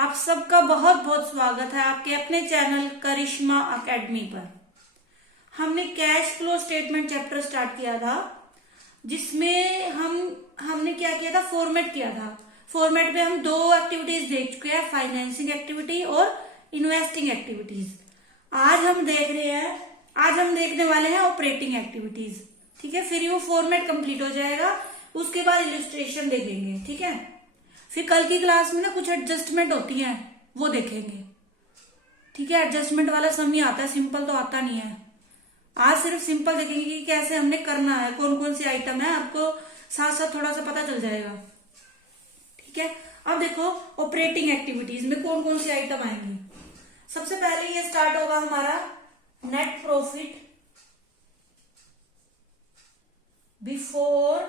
आप सबका बहुत बहुत स्वागत है आपके अपने चैनल करिश्मा एकेडमी पर। हमने cash flow statement chapter start किया था, जिसमें हमने क्या किया था, फॉर्मेट किया था। फॉर्मेट में हम दो एक्टिविटीज देख चुके हैं, फाइनेंसिंग एक्टिविटी और इन्वेस्टिंग एक्टिविटीज। आज हम देखने वाले हैं ऑपरेटिंग एक्टिविटीज। ठीक है, फिर वो फॉर्मेट कंप्लीट हो जाएगा, उसके बाद इलिस्ट्रेशन देखेंगे। ठीक है, फिर कल की क्लास में ना कुछ एडजस्टमेंट होती है, वो देखेंगे। ठीक है, एडजस्टमेंट वाला सम ही आता है, सिंपल तो आता नहीं है। आज सिर्फ सिंपल देखेंगे कि कैसे हमने करना है, कौन कौन सी आइटम है, आपको साथ साथ थोड़ा सा पता चल जाएगा। ठीक है, अब देखो ऑपरेटिंग एक्टिविटीज में कौन कौन सी आइटम आएंगी। सबसे पहले ये स्टार्ट होगा हमारा net profit before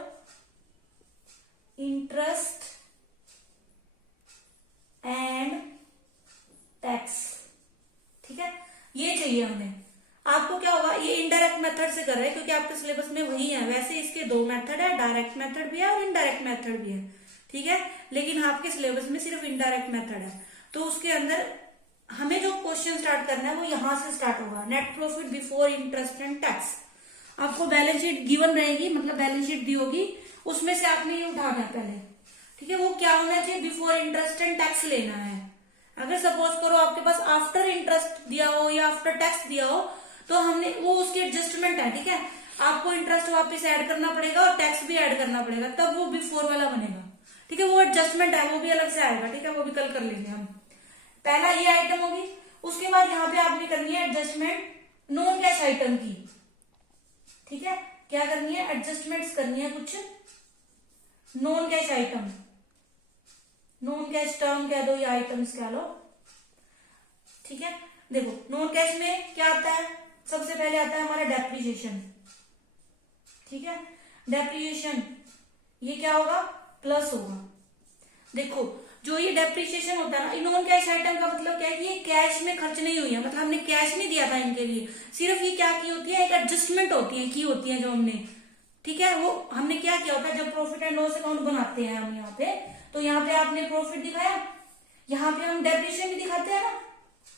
interest and tax. ठीक है, ये चाहिए हमें। आपको क्या होगा, ये इनडायरेक्ट मेथड से कर रहे हैं क्योंकि आपके सिलेबस में वही है। वैसे इसके दो मेथड है, डायरेक्ट मेथड भी है और इनडायरेक्ट मेथड भी है। ठीक है, लेकिन आपके सिलेबस में सिर्फ इनडायरेक्ट मेथड है, तो उसके अंदर हमें जो क्वेश्चन स्टार्ट करना है वो यहां से स्टार्ट होगा, net profit before interest and tax. आपको बैलेंस शीट गिवन रहेगी, मतलब बैलेंस शीट दी होगी, उसमें से आपने ये उठाना है पहले। ठीक है, वो क्या होना चाहिए, बिफोर इंटरेस्ट एंड टैक्स लेना है। अगर सपोज करो आपके पास आफ्टर इंटरेस्ट दिया हो या आफ्टर टैक्स दिया हो, तो हमने वो उसकी एडजस्टमेंट है। ठीक है, आपको इंटरेस्ट वापस ऐड करना पड़ेगा और टैक्स भी ऐड करना पड़ेगा, तब वो बिफोर वाला बनेगा। ठीक है, वो एडजस्टमेंट है, वो भी अलग से आएगा। ठीक है, वो भी कल कर लेंगे हम। पहला ये आइटम होगी, उसके बाद यहाँ पे आपने करनी है एडजस्टमेंट नॉन कैश आइटम की। ठीक है, क्या करनी है, एडजस्टमेंट्स करनी है कुछ non cash item, non cash term कह दो या आइटम्स कह लो। ठीक है, देखो नॉन कैश में क्या आता है, सबसे पहले आता है हमारा डेप्रिसिएशन। ठीक है, डेप्रिसिएशन ये क्या होगा, प्लस होगा। देखो जो ये डेप्रिसिएशन होता है ना, नॉन कैश आइटम का मतलब क्या है कि ये कैश में खर्च नहीं हुई है, मतलब हमने कैश नहीं दिया था इनके लिए, सिर्फ ये क्या की होती है, एक एडजस्टमेंट होती है जो हमने। ठीक है, वो हमने क्या किया होता है, जब प्रॉफिट एंड लॉस अकाउंट बनाते हैं हम यहाँ पे, तो यहाँ पे आपने प्रॉफिट दिखाया, यहाँ पे हम डेप्रिसिएशन भी दिखाते हैं ना,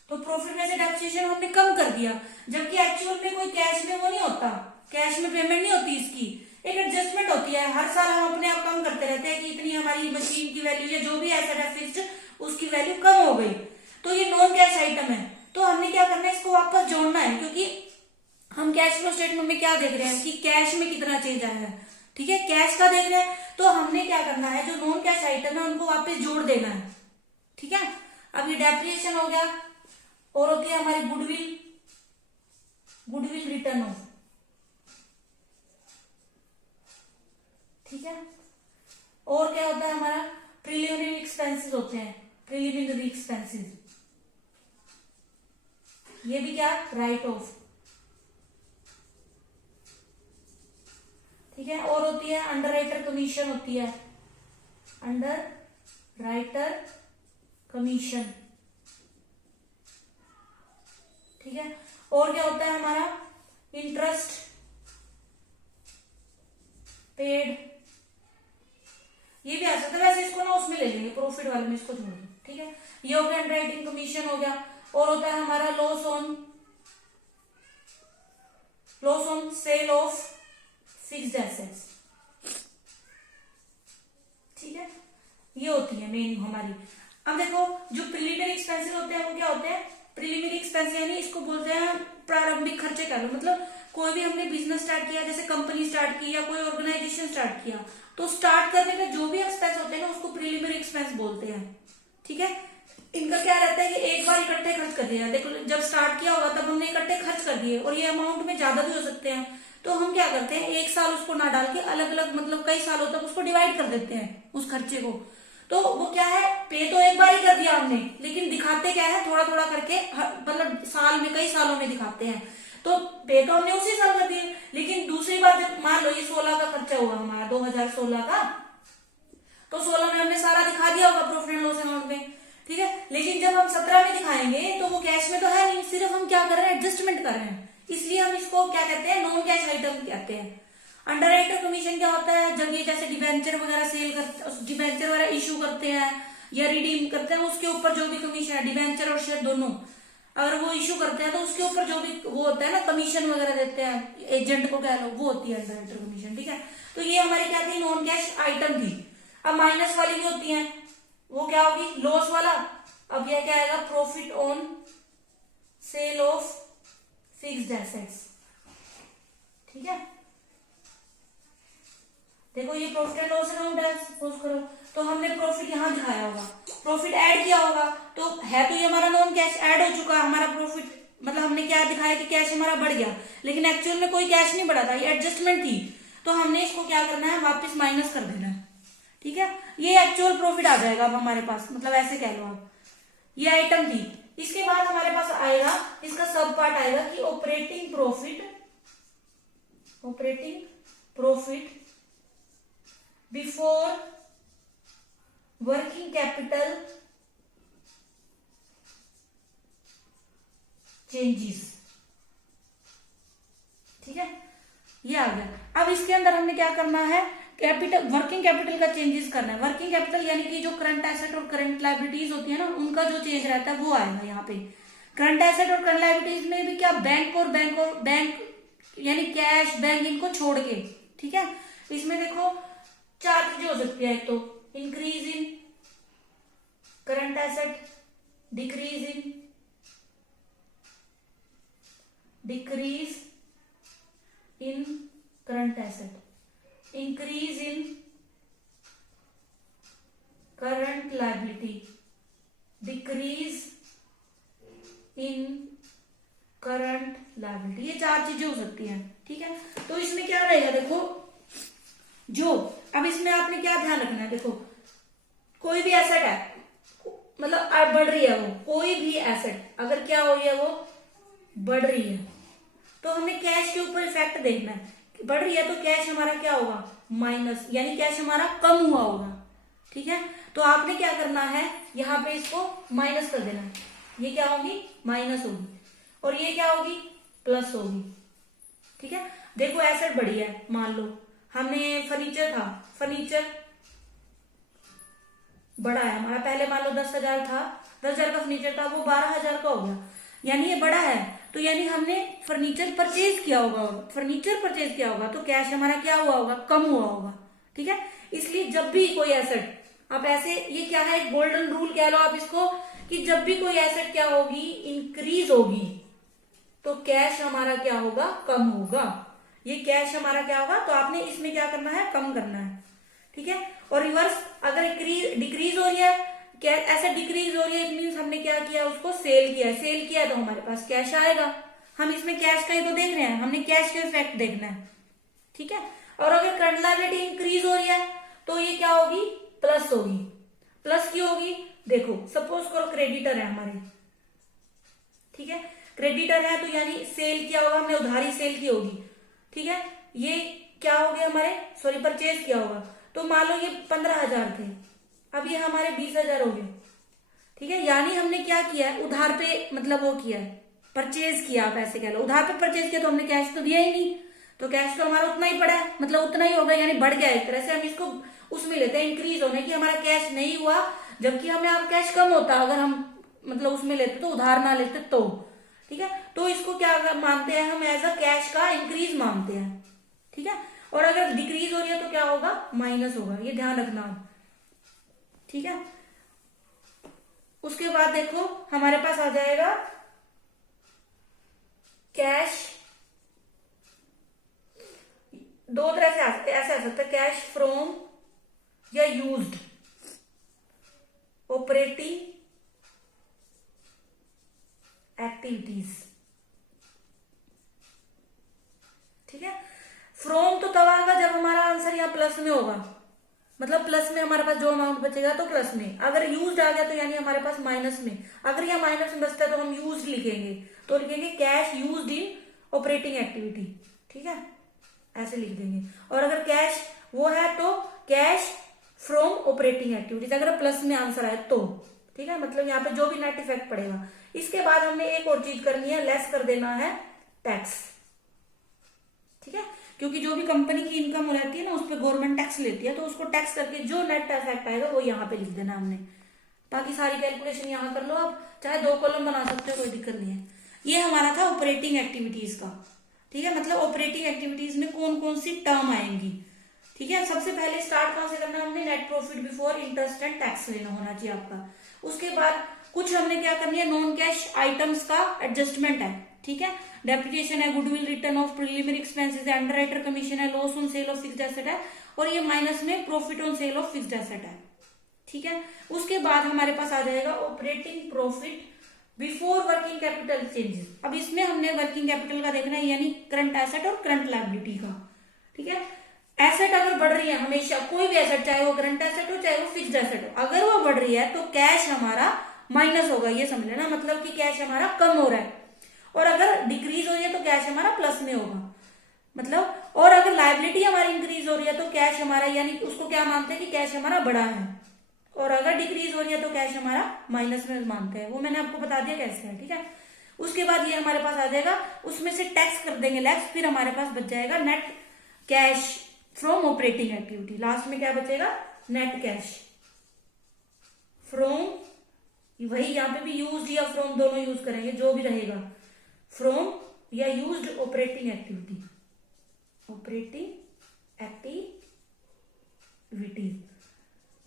तो प्रॉफिट में से डेप्रिसिएशन हमने कम कर दिया, जबकि एक्चुअल में कोई कैश में वो नहीं होता, कैश में पेमेंट नहीं होती, इसकी एक एडजस्टमेंट होती है। हर साल हम अपने आप कम करते रहते हैं कि इतनी हमारी मशीन की वैल्यू या जो भी एसेट है फिक्स्ड, उसकी वैल्यू कम हो गई, तो ये नॉन कैश आइटम है। तो हमने क्या करना है, इसको वापस जोड़ना है, क्योंकि हम कैश फ्लो स्टेटमेंट में क्या देख रहे हैं कि कैश में कितना चेंज आया है। ठीक है, कैश का देख रहे हैं, तो हमने क्या करना है, जो नॉन कैश आइटम है उनको वापस जोड़ देना है। ठीक है, अब ये डेप्रिसिएशन हो गया, और होती है हमारी गुडविल रिटर्न ऑफ। ठीक है, और क्या होता है हमारा, प्रिलिमिनरी एक्सपेंसेस होते हैं, प्रिलिमिनरी एक्सपेंसेस, ये भी क्या, राइट ऑफ। ठीक है, और होती है अंडर राइटर कमीशन, होती है अंडर राइटर कमीशन। ठीक है, और क्या होता है हमारा, इंटरेस्ट पेड, ये भी आ सकता है, वैसे इसको ना उसमें ले लेंगे, प्रॉफिट वाले में इसको छोड़ दो। ठीक है, ये हो गया अंडर राइटिंग कमीशन हो गया, और होता है हमारा loss on sale of fixed assets. ठीक है, ये होती है मेन हमारी। अब देखो जो प्रिलिमिनरी एक्सपेंसेस होते हैं वो क्या होते हैं, प्रिलिमिनरी एक्सपेंस यानी इसको बोलते हैं प्रारंभिक खर्चे कह लो। मतलब कोई भी हमने बिजनेस स्टार्ट किया, जैसे कंपनी स्टार्ट की या कोई ऑर्गेनाइजेशन स्टार्ट किया, तो स्टार्ट करने में जो भी एक्सपेंस होते हैं ना, उसको प्रिलिमिनरी एक्सपेंस बोलते हैं। ठीक है, इनका क्या रहता है कि एक बार इकट्ठे खर्च कर दिया। देखो जब स्टार्ट किया होगा तब हमने इकट्ठे खर्च कर दिए, और ये अमाउंट में ज्यादा भी हो सकते हैं, तो हम क्या करते हैं, एक साल उसको ना डाल के अलग अलग, मतलब कई सालों तक उसको डिवाइड कर देते हैं उस खर्चे को। तो वो क्या है, पे तो एक बार ही कर दिया हमने, लेकिन दिखाते क्या है, थोड़ा थोड़ा करके, मतलब साल में, कई सालों में दिखाते हैं। तो पे तो हमने उसी साल कर दिए, लेकिन दूसरी बार जब मान लो ये 16 का खर्चा हुआ हमारा, 2016 का, तो 16 में हमने सारा दिखा दिया होगा प्रॉफिट एंड लॉस अकाउंट में। ठीक है, लेकिन जब हम 17 में दिखाएंगे तो वो कैश में तो है नहीं, सिर्फ हम क्या कर रहे हैं, एडजस्टमेंट कर रहे हैं, इसलिए हम इसको क्या कहते हैं, नॉन कैश आइटम कहते हैं। अंडर राइटर कमीशन क्या होता है, जब ये जैसे डिबेंचर वगैरह सेल करते, डिबेंचर वगैरह इशू करते हैं, या रिडीम करते हैं उसके ऊपर जो भी कमीशन है, डिवेंचर और शेयर दोनों अगर वो इशू करते हैं तो उसके ऊपर जो भी वो होता है ना कमीशन वगैरह देते हैं एजेंट को कह लो, वो होती है अंडरराइटर कमीशन। ठीक है, तो ये हमारी क्या थी, नॉन कैश आइटम थी। अब माइनस वाली भी होती है, वो क्या होगी, लॉस वाला। अब यह क्या आएगा, profit on sale of fixed assets. ठीक है, देखो ये प्रॉफिट एंड लॉस अकाउंट है, सपोज करो तो हमने प्रॉफिट यहाँ दिखाया होगा, प्रॉफिट ऐड किया होगा, तो है तो ये हमारा नॉन कैश ऐड हो चुका हमारा प्रॉफिट, मतलब हमने क्या दिखाया कि कैश हमारा बढ़ गया, लेकिन एक्चुअल में कोई कैश नहीं बढ़ा था, ये एडजस्टमेंट थी। तो हमने इसको क्या करना है, वापस माइनस कर देना है। ठीक है, ये एक्चुअल प्रॉफिट आ जाएगा अब हमारे पास, मतलब ऐसे कह लो आप, ये आइटम थी। इसके बाद हमारे पास आएगा, इसका सब पार्ट आएगा कि operating profit before working capital changes. ठीक है, ये आ गया। अब इसके अंदर हमने क्या करना है, कैपिटल, वर्किंग कैपिटल का चेंजेस करना है। वर्किंग कैपिटल यानी कि जो करंट एसेट और करंट लायबिलिटीज होती है ना, उनका जो चेंज रहता है वो आएगा यहाँ पे। करंट एसेट और करंट लायबिलिटीज में भी क्या, बैंक यानी कैश, बैंक, इनको छोड़ के। ठीक है, इसमें देखो चार चीजें हो सकती है, एक तो increase in current asset, decrease in current asset, increase in current liability, decrease in current liability. ये चार चीजें हो सकती हैं। ठीक है, तो इसमें क्या रहेगा, देखो जो अब इसमें आपने क्या ध्यान रखना है, देखो कोई भी एसेट है, मतलब बढ़ रही है वो, कोई भी एसेट अगर क्या हो रही है, वो बढ़ रही है, तो हमें कैश के ऊपर इफेक्ट देखना है। बढ़ रही है तो कैश हमारा क्या होगा, माइनस, यानी कैश हमारा कम हुआ होगा। ठीक है, तो आपने क्या करना है, यहाँ पे इसको माइनस कर देना है। ये क्या होगी, माइनस होगी, और ये क्या होगी, प्लस होगी। ठीक है, देखो एसेट बढ़ी है, मान लो हमने फर्नीचर था, फर्नीचर बड़ा है हमारा, पहले मान लो 10,000 था, 10,000 का फर्नीचर था, वो 12,000 का हो गया, यानी ये बड़ा है, तो यानी हमने फर्नीचर परचेज किया होगा, तो कैश हमारा क्या हुआ होगा, कम हुआ होगा। ठीक है, इसलिए जब भी कोई एसेट, आप ऐसे, ये क्या है, एक गोल्डन रूल कह लो आप इसको, कि जब भी कोई एसेट क्या होगी, इंक्रीज होगी, तो कैश हमारा क्या होगा, कम होगा। ये कैश हमारा क्या होगा, तो आपने इसमें क्या करना है, कम करना है। ठीक है, और रिवर्स अगर डिक्रीज हो रही है, ऐसा डिक्रीज हो रही है, इट मीन हमने क्या किया, उसको सेल किया तो हमारे पास कैश आएगा। हम इसमें कैश का ही तो देख रहे हैं, हमने कैश का इफेक्ट देखना है। ठीक है, और अगर करंट लायबिलिटी इंक्रीज हो रही है तो ये क्या होगी, प्लस होगी। प्लस क्यों होगी, देखो सपोज करो क्रेडिटर है हमारे, ठीक है, क्रेडिटर है तो यानी सेल किया होगा हमने, उधारी सेल की होगी। ठीक है, ये क्या हो गया हमारे, सॉरी परचेज किया होगा, तो मान लो ये 15,000 थे, अब ये हमारे 20,000 हो गए। ठीक है, यानी हमने क्या किया है, उधार पे मतलब वो किया है, परचेज किया, आप ऐसे कह लो, उधार पे परचेज किया, तो हमने कैश तो दिया ही नहीं, तो कैश तो हमारा उतना ही पड़ा है, मतलब उतना ही होगा, यानी बढ़ गया। एक तरह से हम इसको उसमें लेते हैं इंक्रीज होने की, हमारा कैश नहीं हुआ, जबकि हमें आप कैश कम होता अगर हम मतलब उसमें लेते तो, उधार ना लेते तो। ठीक है, तो इसको क्या मानते हैं हम, एज अ कैश का इंक्रीज मानते हैं। ठीक है, और अगर डिक्रीज हो रही है तो क्या होगा, माइनस होगा, ये ध्यान रखना। ठीक है, उसके बाद देखो हमारे पास आ जाएगा कैश, दो तरह से ऐसे आ सकता है, कैश फ्रॉम या यूज्ड ऑपरेटिंग एक्टिविटीज। ठीक है, फ्रॉम तो तब आएगा जब हमारा आंसर यहाँ प्लस में होगा, मतलब प्लस में हमारे पास जो अमाउंट बचेगा तो प्लस में, अगर यूज्ड आ गया तो यानी हमारे पास माइनस में, अगर यहाँ माइनस में बचता है तो हम यूज्ड लिखेंगे, तो लिखेंगे cash used in operating activity. ठीक है, ऐसे लिख देंगे, और अगर कैश वो है तो कैश फ्रॉम ऑपरेटिंग एक्टिविटीज, अगर प्लस में आंसर आए तो। ठीक है, मतलब यहाँ पे जो भी नेट इफेक्ट पड़ेगा। इसके बाद हमने एक और चीज करनी है, लेस कर देना है टैक्स। ठीक है, क्योंकि जो भी कंपनी की इनकम रहती है ना, उस पर गवर्नमेंट टैक्स लेती है, तो उसको टैक्स करके जो नेट इफेक्ट आएगा वो यहाँ पे लिख देना हमने। बाकी सारी कैलकुलेशन यहाँ कर लो आप, चाहे 2 कॉलम बना सकते हो, कोई दिक्कत नहीं है। ये हमारा था ऑपरेटिंग एक्टिविटीज का, ठीक है, मतलब ऑपरेटिंग एक्टिविटीज में कौन कौन सी टर्म आएंगी, ठीक है। सबसे पहले स्टार्ट कहाँ से करना है हमने, net profit before interest and tax लेना होना चाहिए आपका। उसके बाद कुछ हमने क्या करनी है, नॉन कैश आइटम्स का एडजस्टमेंट है, ठीक है, डेप्रिसिएशन है, goodwill, return of preliminary expenses है, अंडरराइटर कमीशन है, loss on sale of fixed asset है, और ये माइनस में profit on sale of fixed asset है, ठीक है। उसके बाद हमारे पास आ जाएगा operating profit before working capital changes. अब इसमें हमने वर्किंग कैपिटल का देखना है, यानी करंट एसेट और करंट लायबिलिटी का, ठीक है। एसेट अगर बढ़ रही है, हमेशा कोई भी एसेट, चाहे वो करंट एसेट हो चाहे वो फिक्स्ड एसेट हो, अगर वो बढ़ रही है तो कैश हमारा माइनस होगा, ये समझ लेना, मतलब कि कैश हमारा कम हो रहा है। और अगर डिक्रीज हो रही है तो कैश हमारा प्लस में होगा, मतलब। और अगर लायबिलिटी हमारी इंक्रीज हो रही है तो कैश हमारा, यानी उसको क्या मानते हैं कि कैश हमारा बढ़ा है, और अगर डिक्रीज हो रही है तो कैश हमारा माइनस में मानते हैं, वो मैंने आपको बता दिया कैसे है, ठीक है। उसके बाद ये हमारे पास आ जाएगा, उसमें से टैक्स कर देंगे लेस, फिर हमारे पास बच जाएगा net cash from operating activity. Last में क्या बचेगा, नेट कैश फ्रॉम, वही यहाँ पे भी यूज या फ्रॉम दोनों यूज करेंगे, जो भी रहेगा, फ्रॉम या used operating activity, operating activity,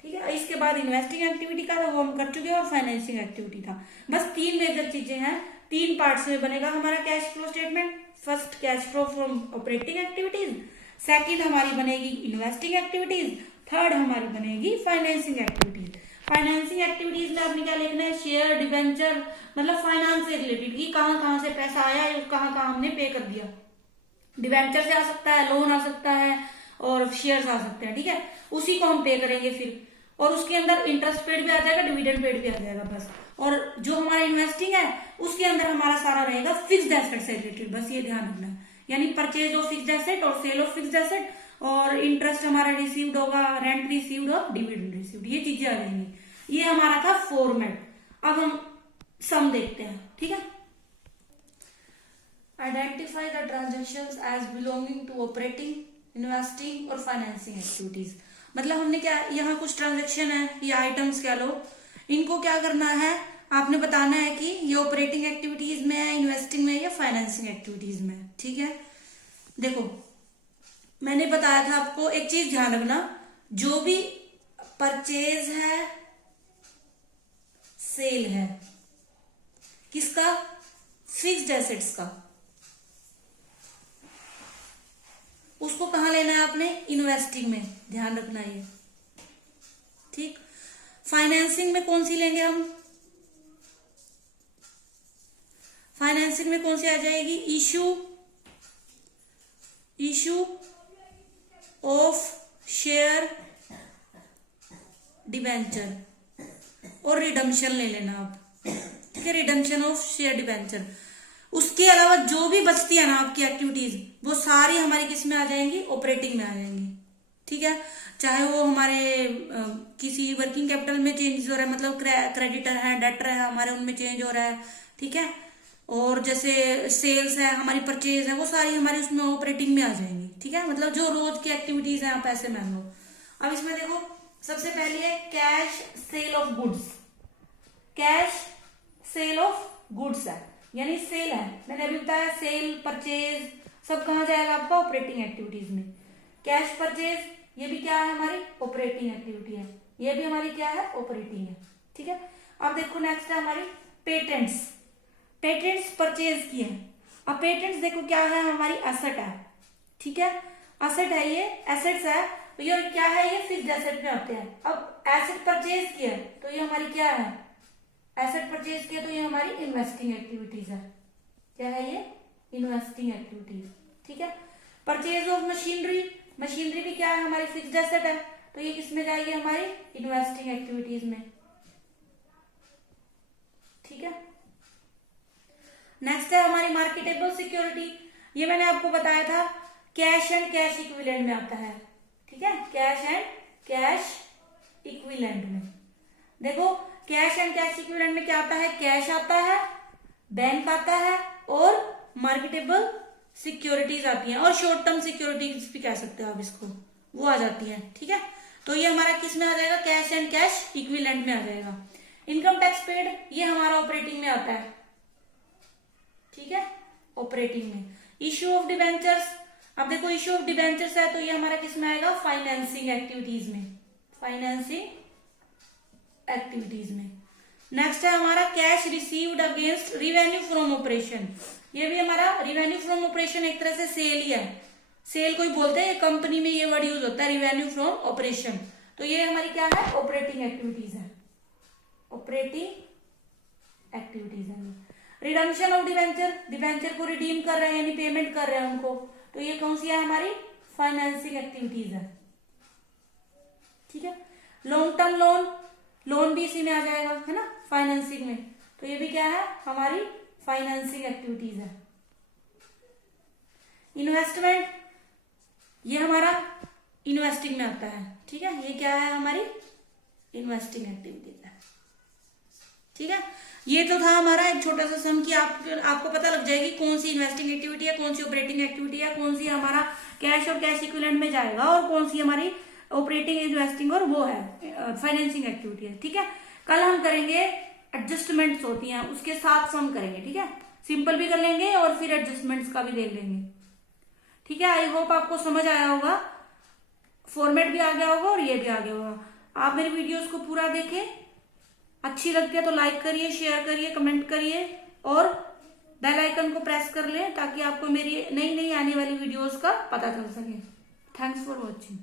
ठीक है। इसके बाद इन्वेस्टिंग एक्टिविटी का था, वो हम कर चुके हैं, और फाइनेंसिंग एक्टिविटी था। बस 3 मेजर चीजें हैं, 3 पार्ट्स में बनेगा हमारा cash flow statement. First cash flow from operating activities, second हमारी बनेगी इन्वेस्टिंग एक्टिविटीज, थर्ड हमारी बनेगी फाइनेंसिंग एक्टिविटीज। फाइनेंसिंग एक्टिविटीज में आपने क्या लिखना है, शेयर, डिबेंचर, मतलब फाइनेंस से रिलेटेड कि कहाँ कहाँ से पैसा आया, कहाँ कहाँ हमने पे कर दिया। डिबेंचर से आ सकता है, लोन आ सकता है, और शेयर्स आ सकते हैं, ठीक है, उसी को हम पे करेंगे फिर। और उसके अंदर इंटरेस्ट पेड भी आ जाएगा, डिविडेंड पेड भी आ जाएगा, बस। और जो हमारा इन्वेस्टिंग है उसके अंदर हमारा सारा रहेगा फिक्स्ड एसेट से रिलेटेड, बस ये ध्यान रखना है, यानी परचेज ऑफ फिक्स्ड एसेट और सेल ऑफ फिक्स्ड एसेट, और इंटरेस्ट हमारा रिसीव्ड होगा, रेंट रिसीव्ड और डिविडेंड रिसीव्ड, ये चीजें आ जाएंगी। ये हमारा था फॉर्मेट। अब हम सम देखते हैं, ठीक है। Identify the transactions as belonging to operating, investing और फाइनेंसिंग एक्टिविटीज। मतलब हमने क्या, यहाँ कुछ ट्रांजेक्शन है या आइटम्स कह लो, इनको क्या करना है, आपने बताना है कि ये ऑपरेटिंग एक्टिविटीज में है, इन्वेस्टिंग में या फाइनेंसिंग एक्टिविटीज में, ठीक है। देखो मैंने बताया था आपको, एक चीज ध्यान रखना, जो भी परचेज है, सेल है, किसका, फिक्स्ड एसेट्स का, उसको कहां लेना है आपने, इन्वेस्टिंग में, ध्यान रखना ये, ठीक। फाइनेंसिंग में कौन सी लेंगे हम, फाइनेंसिंग में कौन सी आ जाएगी, इशू ऑफ शेयर, डिबेंचर, और रिडम्पशन ले लेना आप, ठीक है, रिडम्पशन ऑफ शेयर डिबेंचर। उसके अलावा जो भी बचती है ना आपकी एक्टिविटीज, वो सारी हमारी किस में आ जाएंगी, ऑपरेटिंग में आ जाएंगी, ठीक है। चाहे वो हमारे किसी वर्किंग कैपिटल में चेंज हो रहा है, मतलब क्रेडिटर है, डेटर है हमारे, उनमें चेंज हो रहा है, ठीक है। और जैसे सेल्स है, हमारी परचेज है, वो सारी हमारी उसमें ऑपरेटिंग में आ जाएंगी, ठीक है, मतलब जो रोज की एक्टिविटीज है आप ऐसे मान लो। अब इसमें देखो, सबसे पहले है cash cell of goods, cash cell of goods है, यानी सेल है, मैंने अभी बताया सेल, परचेज सब कहाँ जाएगा आपका, ऑपरेटिंग एक्टिविटीज में। कैश परचेज, ये भी क्या है हमारी, ऑपरेटिंग एक्टिविटी है, ये भी हमारी क्या है, ऑपरेटिंग है, ठीक है। अब देखो नेक्स्ट है हमारी पेटेंट्स, पेटेंट्स परचेज की है। अब पेटेंट्स देखो क्या है, हमारी एसेट है, ठीक है, एसेट है, ये एसेट्स है, तो ये क्या है, ये फिक्स्ड एसेट में आते हैं। अब एसेट परचेज की है तो ये हमारी क्या है, एसेट परचेज किया तो ये हमारी इन्वेस्टिंग एक्टिविटीज है, क्या है ये, इन्वेस्टिंग एक्टिविटीज, ठीक है। परचेज ऑफ मशीनरी, मशीनरी भी क्या है, हमारी फिक्स्ड एसेट है, तो ये किसमें जाएगी, हमारी इन्वेस्टिंग एक्टिविटीज में, ठीक है। नेक्स्ट है हमारी मार्केटेबल सिक्योरिटी, ये मैंने आपको बताया था कैश एंड कैश इक्विवेलेंट में आता है, ठीक है, कैश एंड कैश इक्विवेलेंट में। देखो कैश एंड कैश इक्विवेलेंट में क्या आता है, कैश आता है, बैंक आता है, और मार्केटेबल सिक्योरिटीज आती हैं, और शॉर्ट टर्म सिक्योरिटीज भी कह सकते हो आप इसको, वो आ जाती है, ठीक है। तो ये हमारा किस में आ जाएगा, कैश एंड कैश इक्विवेलेंट में आ जाएगा। इनकम टैक्स पेड ये हमारा ऑपरेटिंग में आता है, ठीक है, ऑपरेटिंग में। इश्यू ऑफ डिबेंचर्स, अब देखो इश्यू ऑफ डिबेंचर्स है तो ये हमारा किस में आएगा, फाइनेंसिंग एक्टिविटीज में, फाइनेंसिंग एक्टिविटीज में। नेक्स्ट है हमारा cash received against revenue from operation, ये भी हमारा रिवेन्यू फ्रॉम ऑपरेशन एक तरह से सेल ही है, सेल कोई बोलते हैं, कंपनी में ये वर्ड यूज होता है रिवेन्यू फ्रॉम ऑपरेशन, तो ये हमारी क्या है, ऑपरेटिंग एक्टिविटीज है, ऑपरेटिंग एक्टिविटीज है। रिडम्पशन ऑफ डिवेंचर, डिवेंचर को रिडीम कर रहे हैं यानी पेमेंट कर रहे हैं उनको, तो ये कौन सी है हमारी, फाइनेंसिंग एक्टिविटीज है, ठीक है। लॉन्ग टर्म लोन, लोन भी इसी में आ जाएगा, है ना, फाइनेंसिंग में, तो ये भी क्या है, हमारी फाइनेंसिंग एक्टिविटीज है। इन्वेस्टमेंट, ये हमारा इन्वेस्टिंग में आता है, ठीक है, ये क्या है, हमारी इन्वेस्टिंग एक्टिविटीज है, ठीक है। ये तो था हमारा एक छोटा सा सम कि आपको पता लग जाएगी कौन सी इन्वेस्टिंग एक्टिविटी है, कौन सी ऑपरेटिंग एक्टिविटी है, कौन सी हमारा कैश और कैश इक्विवेलेंट में जाएगा और कौन सी हमारी ऑपरेटिंग, इन्वेस्टिंग और वो है फाइनेंसिंग एक्टिविटी है, ठीक है। कल हम करेंगे एडजस्टमेंट्स होती हैं उसके साथ सम करेंगे, ठीक है, सिंपल भी कर लेंगे और फिर एडजस्टमेंट्स का भी देख लेंगे, ठीक है। आई होप आपको समझ आया होगा, फॉर्मेट भी आ गया होगा और ये भी आ गया होगा। आप मेरी वीडियोस को पूरा देखें, अच्छी लगती है तो लाइक करिए, शेयर करिए, कमेंट करिए और बेल आइकन को प्रेस कर लें ताकि आपको मेरी नई नई आने वाली वीडियोस का पता चल सके। Thanks for watching.